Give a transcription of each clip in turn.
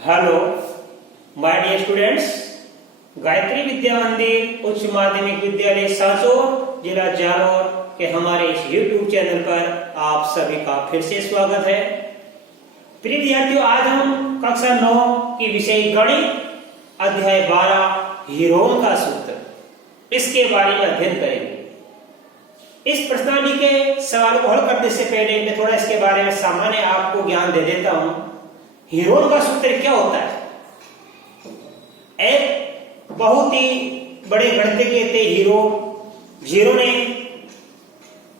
Hello my dear students, Gayatri Vidya Mandir उच्च माध्यमिक विद्यालय सांचौर जिला जालौर के हमारे इस YouTube चैनल पर आप सभी का फिर से स्वागत है। प्रिय विद्यार्थियों, आज हम कक्षा 9 की विषय गणित अध्याय 12 हीरोन का सूत्र इसके बारे में अध्ययन करेंगे। इस प्रश्नावली के सवालों को हल करने से पहले मैं थोड़ा इसके बारे में सामान्य आपको ज्ञान दे देता हूं। हीरोन का सूत्र क्या होता है? एक बहुत ही बड़े गणितज्ञ थे हीरो ने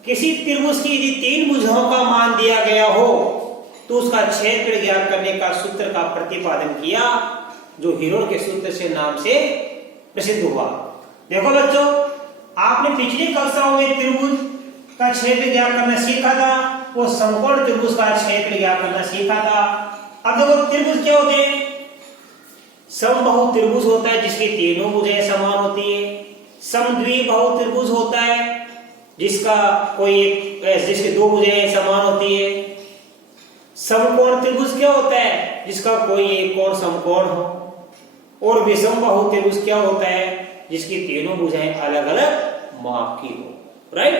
किसी त्रिभुज की यदि 3 भुजाओं का मान दिया गया हो तो उसका क्षेत्र ज्ञात करने का सूत्र का प्रतिपादन किया, जो हीरोन के सूत्र से नाम से प्रसिद्ध हुआ। देखो बच्चों, आपने पिछली कक्षाओं में त्रिभुज का क्षेत्र ज्ञात करना सीखा था, वो समकोण त्रिभुज का क्षेत्र ज्ञात करना सीखा था। अब देखो, त्रिभुज क्या होते हैं? समबाहु त्रिभुज होता है जिसकी तीनों भुजाएं समान होती है। समद्विबाहु त्रिभुज होता है जिसका जिसकी 2 भुजाएं समान होती है। समकोण त्रिभुज क्या होता है? जिसका कोई एक कोण समकोण हो। और विषमबाहु त्रिभुज क्या होता है? जिसकी तीनों भुजाएं अलग अलग माप की हो। राइट?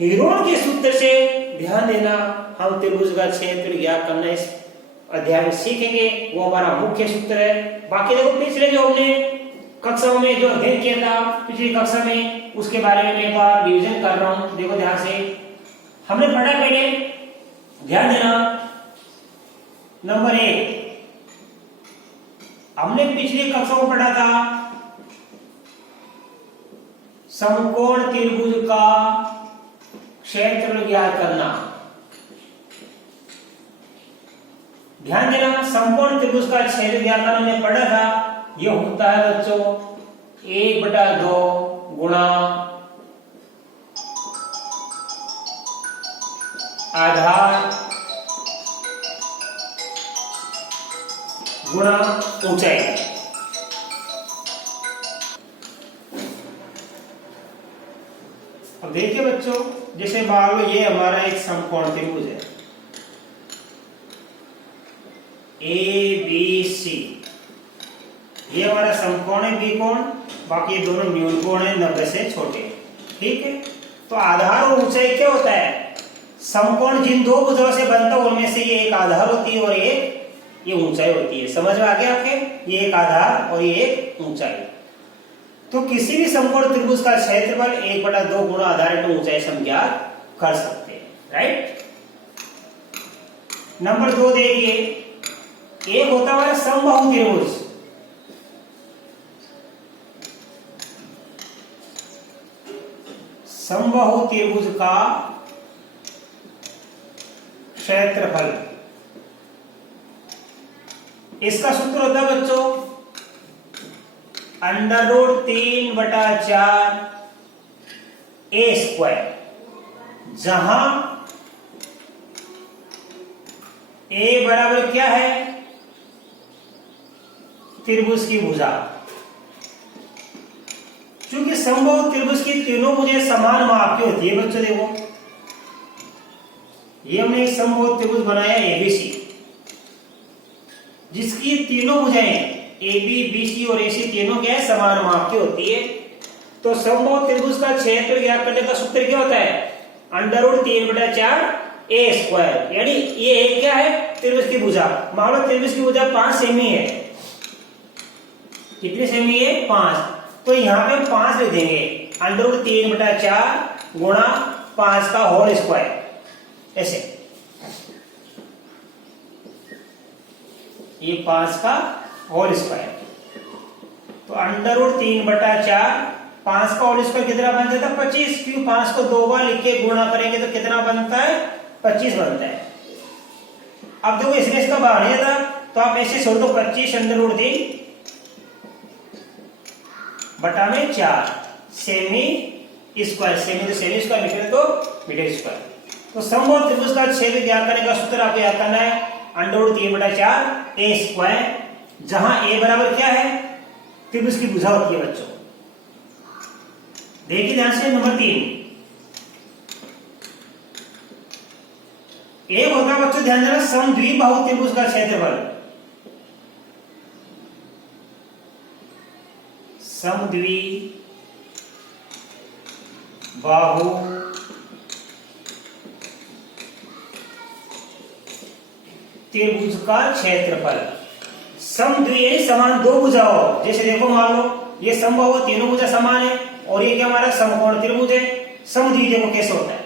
हीरोन के सूत्र से ध्यान देना, हम त्रिभुज का क्षेत्र ज्ञात करना इस अध्याय में सीखेंगे। वो हमारा मुख्य सूत्र है। बाकी देखो, पिछले जो हमने कक्षाओं में जो अध्ययन किया था पिछली कक्षा में, उसके बारे में मैं एक बार रिवीजन कर रहा हूं। देखो ध्यान से, हमने पढ़ा पहले, ध्यान देना। नंबर 1 हमने पिछली कक्षाओं में पढ़ा था समकोण त्रिभुज का क्षेत्र ज्ञात करना। ध्यान देना, समकोण त्रिभुज का क्षेत्र ज्ञात करना हमने पढ़ा था। यह होता है बच्चों 1/2 गुणा आधार गुणा ऊंचाई। अब देखिए बच्चों, जैसे मान लो ये हमारा एक समकोण त्रिभुज है ABC, ये हमारा समकोण है बी कोण, बाकी ये दोनों न्यून कोण है 90 से छोटे। ठीक है, तो आधार और ऊंचाई क्या होता है? समकोण जिन 2 भुजाओं से बनता है उनमें से ये एक आधार होती है और ये ऊंचाई होती है। समझ में आ गया आपके? ये एक आधार और ये एक ऊंचाई। तो किसी भी समकोण त्रिभुज का क्षेत्रफल 1/2 गुणा आधार इंटू ऊंचाई हम ज्ञात कर सकते हैं। राइट? नंबर 2 देखिए, एक होता है समबाहु त्रिभुज। समबाहु त्रिभुज का क्षेत्रफल, इसका सूत्र होता है बच्चों √3/4 a², जहां a बराबर क्या है? त्रिभुज की भुजा। क्योंकि समबाहु त्रिभुज की तीनों भुजाएं समान माप की होती है बच्चों। देखो, ये हमने एक समबाहु त्रिभुज बनाया ABC, जिसकी तीनों भुजाएं AB, BC और AC तीनों क्या है? समान माप की होती है। तो समबाहु त्रिभुज का क्षेत्र ज्ञात करने का सूत्र क्या होता है? √3/4 a², यानी ये एक क्या है? त्रिभुज की भुजा। मान लो त्रिभुज की भुजा 5 सेमी है। कितनी सेमी है? 5। तो यहां पे हम 5 लिख देंगे, √3/4 गुणा 5 का होल स्क्वायर, ऐसे। ये 5 का होल स्क्वायर, तो √3/4 5 का होल स्क्वायर कितना बन जाता है? 25। क्यों? 5 को 2 बार लिख के गुणा करेंगे तो कितना बनता है? 25 बनता है। अब देखो, इसने इसका बाहर था तो आप ऐसे छोड़ दो, 25 √3 बटा में 4 सेमी स्क्वायर। सेमी तो सेमी स्क्वायर, मीटर तो मीटर स्क्वायर। तो समबाहु त्रिभुज का क्षेत्र ज्ञात करने का सूत्र आपको याद करना है √3/4 a², जहां a बराबर क्या है? त्रिभुज की भुजा होती है बच्चों। देखिए ध्यान से, नंबर 3 एक होता है बच्चों, ध्यान देना, समद्विबाहु त्रिभुज का क्षेत्रफल। समद्वि बाहु त्रिभुज का क्षेत्रफल। समद्वि समान दो भुजाओं, जैसे देखो मान लो ये समबाहु तीनों भुजा समान है और ये क्या हमारा समकोण त्रिभुज है। समद्वि देखो कैसे होता है,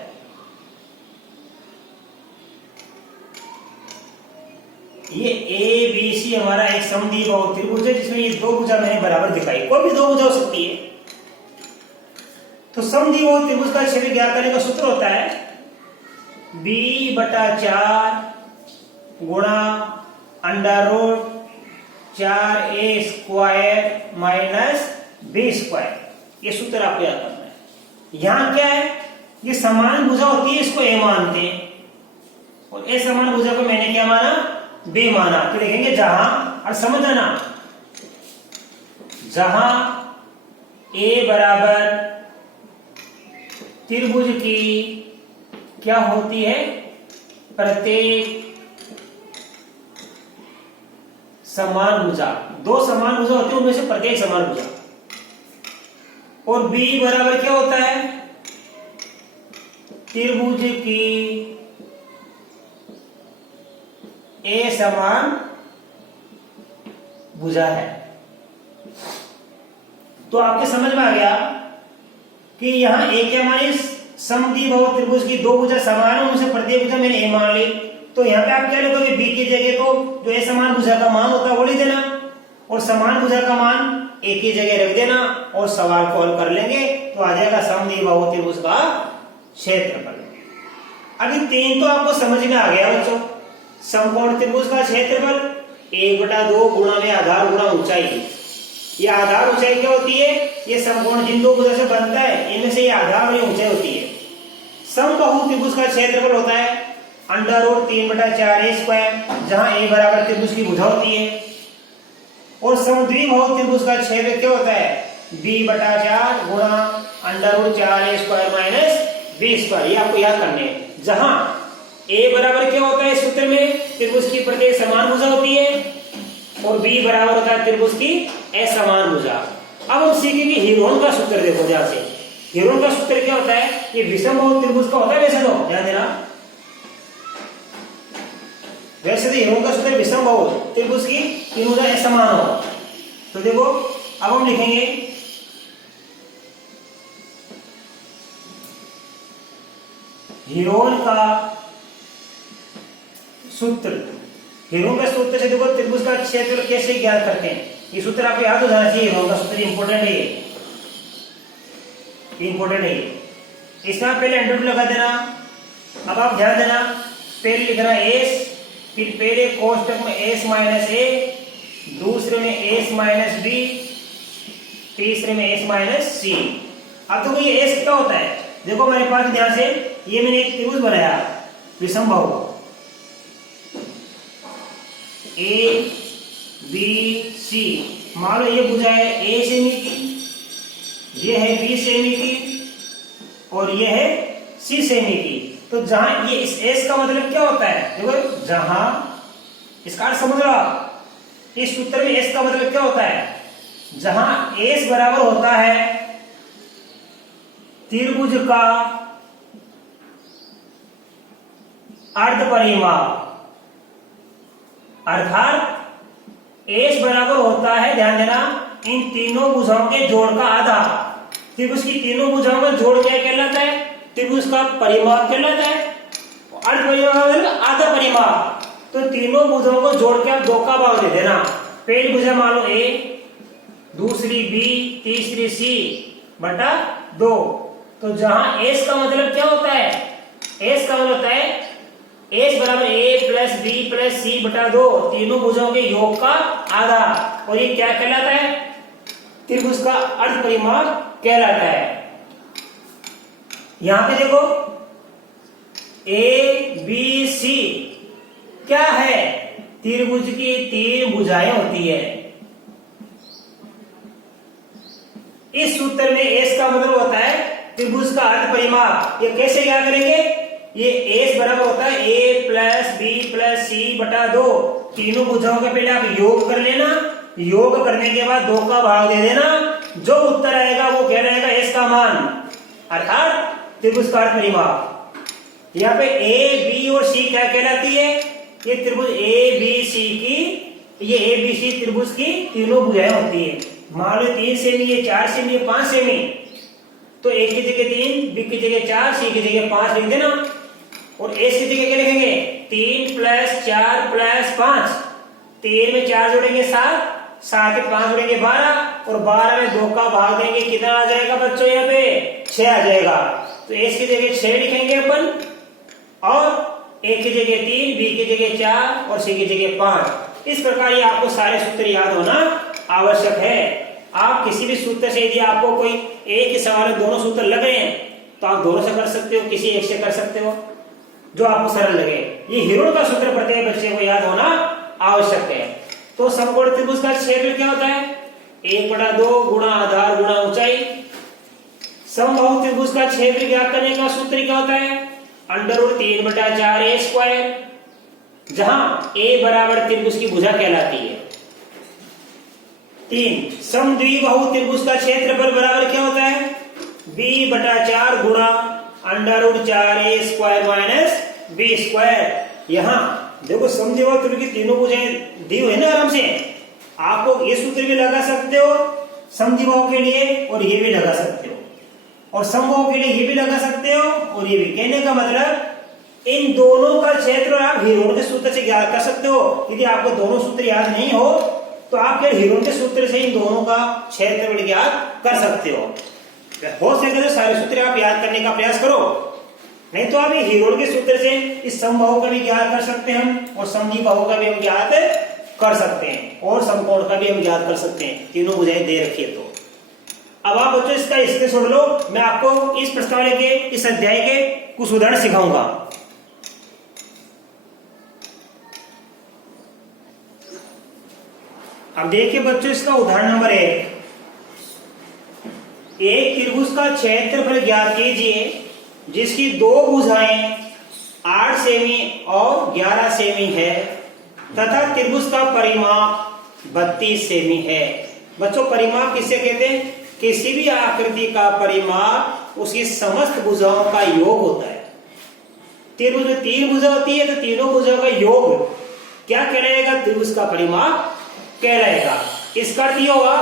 ये ए बी सी हमारा एक समद्विबाहु त्रिभुज है जिसमें ये दो भुजा मैंने बराबर दिखाई, कोई भी दो भुजा हो सकती है। तो समद्विबाहु त्रिभुज का क्षेत्र ज्ञात करने का सूत्र होता है b/4 गुणा √4a² माइनस b²। ये सूत्र आपको याद करना है। यहां क्या है, ये समान भुजा होती है, इसको a मानते हैं और असमान भुजा को मैंने क्या माना, b माना। तो लिखेंगे जहां, और समझ आना, जहां a बराबर त्रिभुज की क्या होती है, प्रत्येक समान भुजा, दो समान भुजा होती है उनमें से प्रत्येक समान भुजा, और b बराबर क्या होता है, त्रिभुज की a समान भुजा है। तो आपके समझ में आ गया कि यहां a क्या माने, समद्विबाहु त्रिभुज की दो भुजा समान है उनसे प्रत्येक भुजा मैंने a मान ली। तो यहाँ पे आप क्या लिखोगे, b की जगह तो जो a समान भुजा का मान होता है वो लिख देना और समान भुजा का मान a की जगह रख देना और सवाल को हल कर लेंगे तो आ जाएगा समद्विबाहु त्रिभुज का क्षेत्रफल। अभी तीन तो आपको समझ में आ गया बच्चों। समकोण त्रिभुज का क्षेत्रफल 1/2 गुणा में आधार गुणा ऊंचाई। ये आधार ऊंचाई क्या होती है, ये समकोण जिन दो भुजा से बनता है इनमें से ये आधार और ये ऊंचाई होती है। समबाहु त्रिभुज का क्षेत्रफल होता है √3/4a², जहां a बराबर त्रिभुज की भुजा होती है, और समद्विबाहु त्रिभुज का क्षेत्र क्या होता है, b/4 गुणा √4a² माइनस b²। ये आपको याद करने हैं। जहां a बराबर क्या होता है, सूत्र में त्रिभुज की प्रत्येक समान भुजा होती है और b बराबर होता है त्रिभुज की असमान भुजा। अब हम सीखेंगे हीरोन का सूत्र। देखो ध्यान से, हीरोन का सूत्र क्या होता है, ये विषमबाहु त्रिभुज का होता है। वैसे तो ध्यान देना, वैसे तो हीरोन का सूत्र विषमबाहु त्रिभुज की तीन भुजा असमान हो। तो देखो अब हम लिखेंगे हीरोन का सूत्र। हीरोन का सूत्र से देखो त्रिभुज का क्षेत्र कैसे ज्ञात करते हैं, ये सूत्र आपको याद हो जाना चाहिए। हीरोन का सूत्र इंपॉर्टेंट है, इंपॉर्टेंट है। इसमें पहले अंडर लगा देना। अब आप ध्यान देना, पहले लिखना s, फिर पहले कोष्टक में s माइनस a, दूसरे में s माइनस b, तीसरे में s माइनस c। अब तो ये s क्या होता है, देखो हमारे पास ध्यान से, ये मैंने एक त्रिभुज बनाया विषमबाहु a b c। मान लो ये भुजा है a सेमी की, ये है b सेमी की और ये है c सेमी की। तो जहां ये इस s का मतलब क्या होता है, देखो जहां, इसका अर्थ समझ लो, इस सूत्र में s का मतलब क्या होता है, जहां s बराबर होता है त्रिभुज का अर्ध परिमाप, अर्थात s बराबर होता है, ध्यान देना, इन तीनों भुजाओं के जोड़ का आधा। त्रिभुज की तीनों भुजाओं का जोड़ क्या कहलाता है, त्रिभुज का परिमाप कहलाता है। अर्ध परिमाप मतलब आधा परिमाप। तो तीनों भुजाओं को जोड़ के आप दो का भाग दे देना। पहली भुजा मान लो a, दूसरी b, तीसरी c बटा 2। तो जहां s का मतलब क्या होता है, s का मतलब होता है s बराबर a plus b plus c बटा 2, तीनों भुजाओं के योग का आधा। और ये क्या कहलाता है, त्रिभुज का अर्ध परिमाप कहलाता है। यहां पे देखो a b c क्या है, त्रिभुज की तीन भुजाएं होती है। इस सूत्र में s का मतलब होता है त्रिभुज का अर्ध परिमाप। ये कैसे क्या करेंगे, ये s बराबर होता है a plus b plus c बटा 2, तीनों भुजाओं का पहले आप योग कर लेना योग करने के बाद 2 का भाग दे देना, जो उत्तर आएगा वो क्या रहेगा, एस का मान, अर्थात त्रिभुज का परिमाप। यहाँ पे ए बी और सी क्या कहलाती है, ये त्रिभुज ए बी सी की, ये ए बी सी त्रिभुज की तीनों भुजाएं होती है। मान लो 3 सेमी है, 4 सेमी है, 5 सेमी, तो ए की जगह 3, बी की जगह 4, सी की जगह 5 लिख देना, और एस की जगह क्या लिखेंगे, 3 + 4 + 5, 3 में 4 जोड़ेंगे 7, 7 में 5 जोड़ेंगे 12, और 12 में 2 का भाग देंगे, कितना आ जाएगा बच्चों, यहाँ पे 6 आ जाएगा। तो एस की जगह 6 लिखेंगे अपन, और ए की जगह 3, बी की जगह 4 और सी की जगह 5। इस प्रकार ये आपको सारे सूत्र याद होना आवश्यक है। आप किसी भी सूत्र से, यदि आपको कोई एक ही सवाल में दोनों सूत्र लग रहे हैं तो आप दोनों से कर सकते हो, किसी एक से कर सकते हो, जो आपको सरल लगे। ये हीरोन का सूत्र प्रत्येक बच्चे को याद होना आवश्यक है। तो समकोण त्रिभुज का क्षेत्र क्या होता है, 1/2 गुणा आधार गुणा ऊंचाई। समबाहु त्रिभुज का क्षेत्र ज्ञात करने का सूत्र क्या होता है, √3/4a², जहां a बराबर त्रिभुज की भुजा कहलाती है। 3 समद्विबाहु त्रिभुज का क्षेत्रफल बराबर क्या होता है, b/4 गुणा √4a² - b²। यहाँ देखो समद्विबाहु त्रिभुज की तीनों भुजाएं दी हुई है ना, आराम से आपको ये सूत्र भी लगा सकते हो समद्विबाहु के लिए, और ये भी लगा सकते हो, और समबाहु के लिए ये भी लगा सकते हो, और ये भी। कहने का मतलब इन दोनों का क्षेत्र आप हीरोन के सूत्र से ज्ञात कर सकते हो। यदि आपको दोनों सूत्र याद नहीं हो तो आप फिर हीरोन के सूत्र से इन दोनों का क्षेत्रफल ज्ञात कर सकते हो सके तो सारे सूत्र आप याद करने का प्रयास करो, नहीं तो आप हीरोन के सूत्र से इस समबाहु का भी ज्ञात कर सकते हैं, और समद्विबाहु का भी हम ज्ञात कर सकते हैं, और समकोण का भी हम ज्ञात कर सकते हैं, तीनों भुजाएं दे रखी है। तो अब आप बच्चों इसका इसके छोड़ लो, मैं आपको इस प्रश्नावली के, इस अध्याय के कुछ उदाहरण सिखाऊंगा। अब देखिए बच्चों, इसका उदाहरण नंबर 1, एक त्रिभुज का क्षेत्रफल ज्ञात कीजिए जिसकी 2 भुजाएं 8 सेमी और 11 सेमी है, तथा त्रिभुज का परिमाप 32 सेमी है। बच्चों परिमाप किससे कहते हैं, किसी भी आकृति का परिमाप उसकी समस्त भुजाओं का योग होता है। त्रिभुज में 3 भुजा होती है, तो तीनों भुजाओं का योग क्या कहलाएगा, त्रिभुज का परिमाप कहलाएगा। इसका अर्थ यह होगा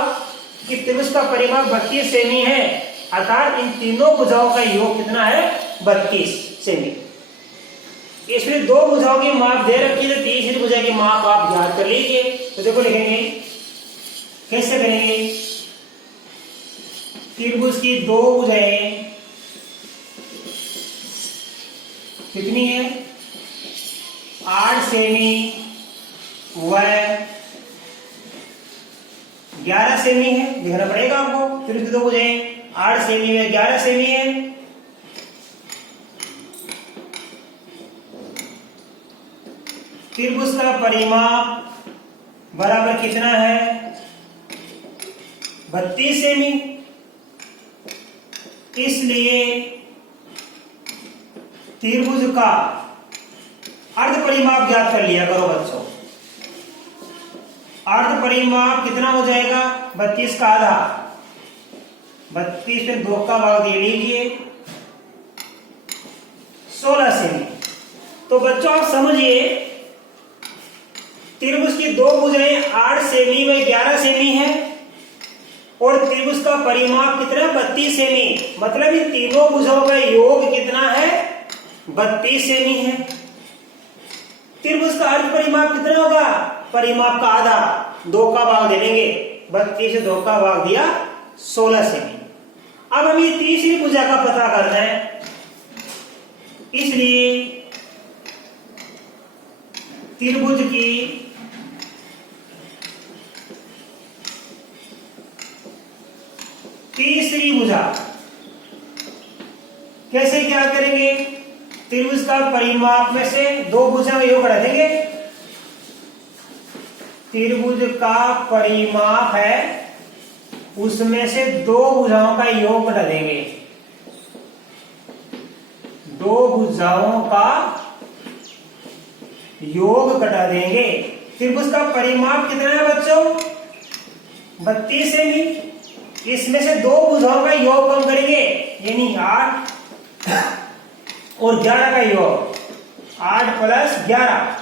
कि त्रिभुज का परिमाप 32 सेमी है, अर्थात इन तीनों भुजाओं का योग कितना है, 32 सेमी। इसमें 2 भुजाओं की माप दे रखी है, तो तीसरी भुजा की माप आप ज्ञात कर लीजिए। तो देखो लिखेंगे, कैसे करेंगे, त्रिभुज की 2 भुजाएं कितनी है, 8 सेमी व 11 सेमी है, लिखना पड़ेगा आपको। त्रिभुज की 2 भुजाएं 8 सेमी व 11 सेमी है। त्रिभुज का परिमाप बराबर कितना है, 32 सेमी। इसलिए त्रिभुज का अर्ध परिमाप ज्ञात कर लिया करो बच्चों। अर्ध परिमाप कितना हो जाएगा, 32 का आधा, 32 में 2 का भाग दे लीजिए, 16 सेमी। तो बच्चों आप समझिए, त्रिभुज की 2 भुजाएं 8 सेमी व 11 सेमी है, और त्रिभुज का परिमाप कितना, 32 सेमी। मतलब इन तीनों भुजाओं का योग कितना है, 32 सेमी है। त्रिभुज का अर्ध परिमाप कितना होगा, परिमाप का आधा, 2 का भाग दे लेंगे, 32 से 2 का भाग दिया, 16 सेमी। अब हमें तीसरी भुजा का पता करना है, इसलिए त्रिभुज की तीसरी भुजा कैसे क्या करेंगे, त्रिभुज का परिमाप में से 2 भुजा का योग बढ़ा देंगे। त्रिभुज का परिमाप है, उसमें से 2 भुजाओं का योग बढ़ा देंगे। 2 भुजाओं का योग घटा देंगे। त्रिभुज का परिमाप कितना है बच्चों, 32 सेमी। इसमें से दो भुजाओं का योग कम करेंगे, यानी 8 और 11 का योग, 8 प्लस 11,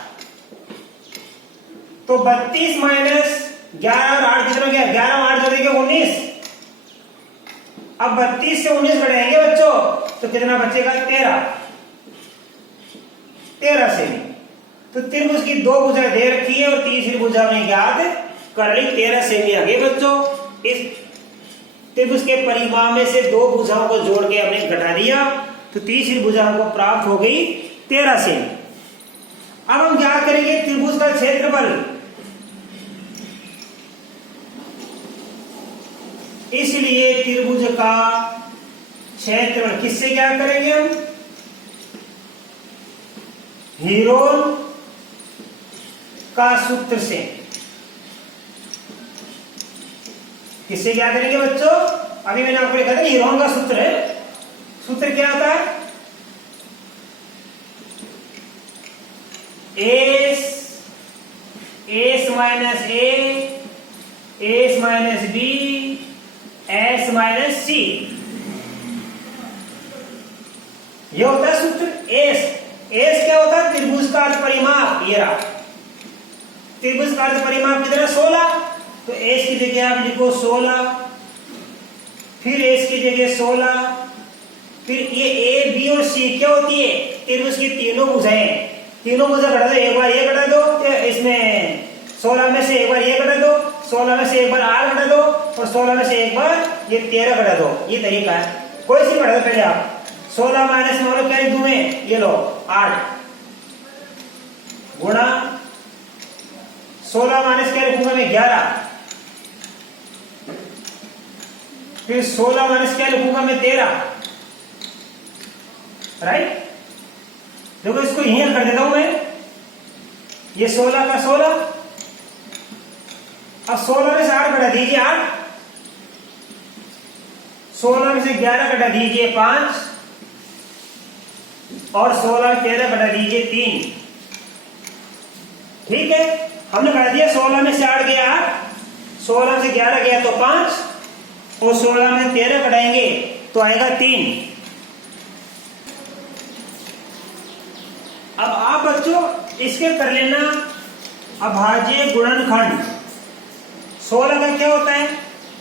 तो 32 माइनस 11 और 8 कितना गया, 11 और 8 जोड़ेंगे 19। अब 32 से 19 घटाएंगे बच्चों तो कितना बचेगा, 13 सेमी। तो त्रिभुज की दो भुजाएं दे रखी है और तीसरी भुजा में ज्ञात कर ली, 13 सेमी आ गई बच्चों। इस त्रिभुज के परिमाण में से दो भुजाओं को जोड़ के हमने घटा दिया तो तीसरी भुजा हमको प्राप्त हो गई 13 सेमी। अब हम क्या करेंगे, त्रिभुज का क्षेत्रफल, इसलिए त्रिभुज का क्षेत्रफल किससे क्या करेंगे हम, हीरोन का सूत्र से। किससे क्या करेंगे बच्चों, अभी मैंने आपको लिखा था हीरोन का सूत्र है। सूत्र क्या आता है, S minus S minus B S minus C, यह होता है सूत्र। एस क्या होता है, त्रिभुज का अर्ध परिमाप। ये रहा त्रिभुज का अर्ध परिमाप कितना, 16। तो एस की जगह आप लिखो 16, फिर एस की जगह 16, फिर ये ए बी और सी क्या होती है, त्रिभुज की तीनों भुजाएं। तीनों भुजा घटा दो, एक बार ये घटा दो, इसमें 16 में से एक बार ये घटा दो, 16 में से एक बार 8 घटा दो और 16 में से एक बार ये 13 घटा दो। ये तरीका है, कोई सी घटा दो पहले आप। 16 माइनस में क्या लिख दूं मैं, ये लो 8 गुणा 16 माइनस क्या लिखूंगा मैं, 11, फिर 16 माइनस क्या लिखूंगा मैं, 13। राइट, देखो इसको यहीं कर देता हूं मैं, ये 16 का 16, अब 16 में से 8 घटा दीजिए 8, 16 में से 11 घटा दीजिए 5 और 16 में 13 घटा दीजिए 3। ठीक है, हमने घटा दिया, 16 में से 8 गया 8, 16 से 11 गया तो 5 और 16 में 13 घटाएंगे तो आएगा 3। अब आप बच्चों इसके कर लेना अभाज्य गुणनखंड। 16 का क्या होता है,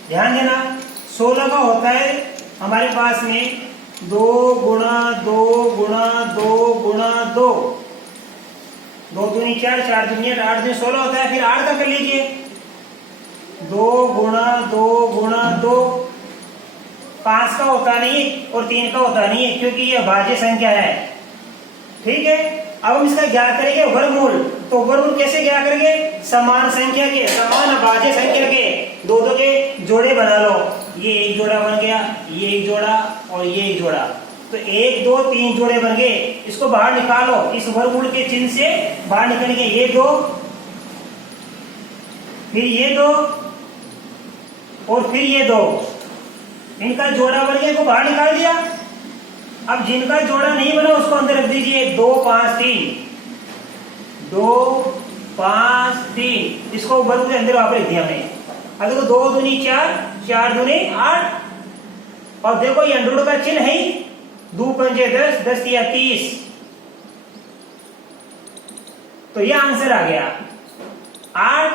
ध्यान देना, 16 का होता है हमारे पास में 2 गुणा 2 गुणा 2 गुणा 2, 2 दूनी 4, 4 दूनी 8, 8 दूनी 16 होता है। फिर 8 का कर लीजिए, 2 गुणा 2 गुणा 2, 5 का होता नहीं और 3 का होता नहीं है क्योंकि ये अभाज्य संख्या है। ठीक है, अब हम इसका ज्ञात करेंगे वर्गमूल। तो वर्गमूल कैसे ज्ञात करेंगे, समान संख्या के, समान अभाज्य संख्या के दो के जोड़े बना लो। ये एक जोड़ा बन गया, ये एक जोड़ा और ये एक जोड़ा, तो 1 2 3 जोड़े बन गए। इसको बाहर निकालो, इस वर्गमूल के चिन्ह से बाहर निकलेंगे, ये 2 फिर ये 2 और फिर ये 2, इनका जोड़ा बन गया, को बाहर निकाल दिया। अब जिनका जोड़ा नहीं बना उसको अंदर रख दीजिए, 2 5 3, 2 5 3, इसको वर्ग के अंदर वापस लिख दिया हमने। अब देखो 2 दूनी 4, 4 दूनी 8, और देखो ये अंडर रूट का चिन्ह है, 2 पंजे 10, 10 या 30, तो ये आंसर आ गया 8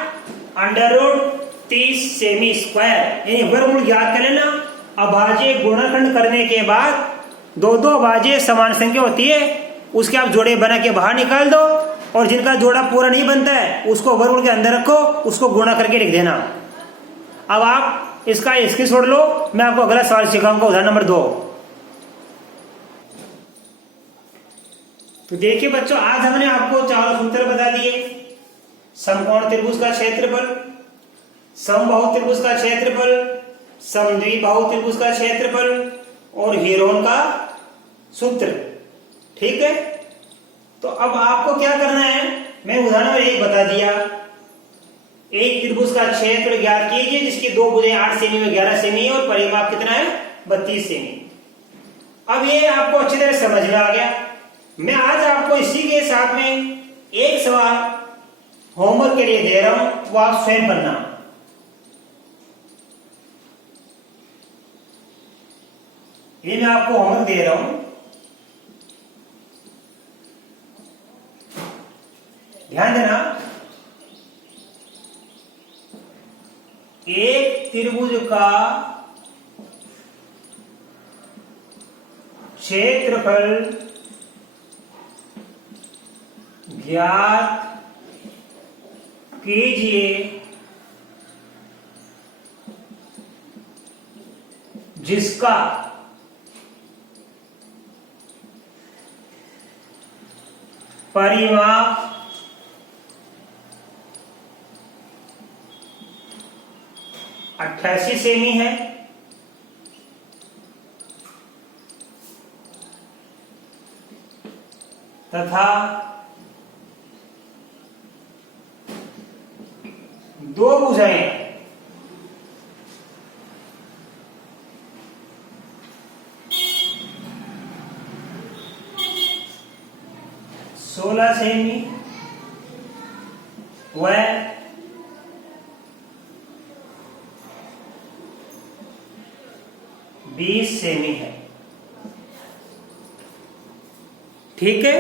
अंडर रूट 30 सेमी स्क्वायर। यानी वर्गमूल ज्ञात कर लेना। अभाज्य गुणनखंड करने के बाद दो अभाज्य समान संख्या होती है, उसके आप जोड़े बना के बाहर निकाल दो और जिनका जोड़ा पूरा नहीं बनता है उसको वर्गमूल के अंदर रखो, उसको गुणा करके लिख देना। अब आप इसका स्क्रीनशॉट लो, मैं आपको अगला सवाल सिखाऊंगा, उदाहरण नंबर 2। तो देखिए बच्चों, आज हमने आपको 4 सूत्र बता दिए। समकोण त्रिभुज का क्षेत्रफल, समबाहु त्रिभुज का क्षेत्रफल, समद्विबाहु त्रिभुज का क्षेत्रफल और हीरोन का सूत्र। ठीक है, तो अब आपको क्या करना है, मैं उदाहरण में एक बता दिया। एक त्रिभुज का क्षेत्र ज्ञात कीजिए जिसकी दो भुजाएं 8 सेमी में 11 सेमी है और परिमाप कितना है, 32 सेमी। अब ये आपको अच्छी तरह समझ में आ गया। मैं आज आपको इसी के साथ में एक सवाल होमवर्क के लिए दे रहा हूं, वो आप स्वयं बनना। ये मैं आपको होमवर्क दे रहा हूं, ध्यान देना। एक त्रिभुज का क्षेत्रफल ज्ञात कीजिए जिसका परिमाप 88 सेमी है तथा दो भुजाएं 16 सेमी व 20 सेमी है। ठीक है,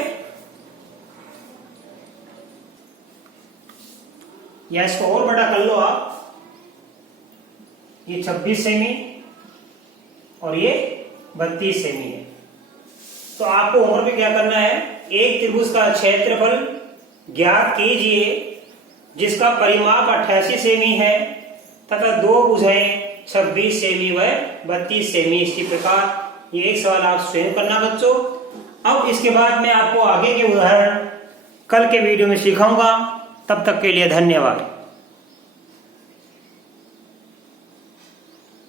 या इसको और बड़ा कर लो आप, ये 26 सेमी और ये 32 सेमी है। तो आपको होमवर्क में क्या करना है, एक त्रिभुज का क्षेत्रफल ज्ञात कीजिए जिसका परिमाप 88 सेमी है तथा दो भुजाएं 26 सेमी व 32 सेमी। इसी प्रकार ये एक सवाल आप स्वयं करना बच्चों। अब इसके बाद मैं आपको आगे के उदाहरण कल के वीडियो में सिखाऊंगा। तब तक के लिए धन्यवाद।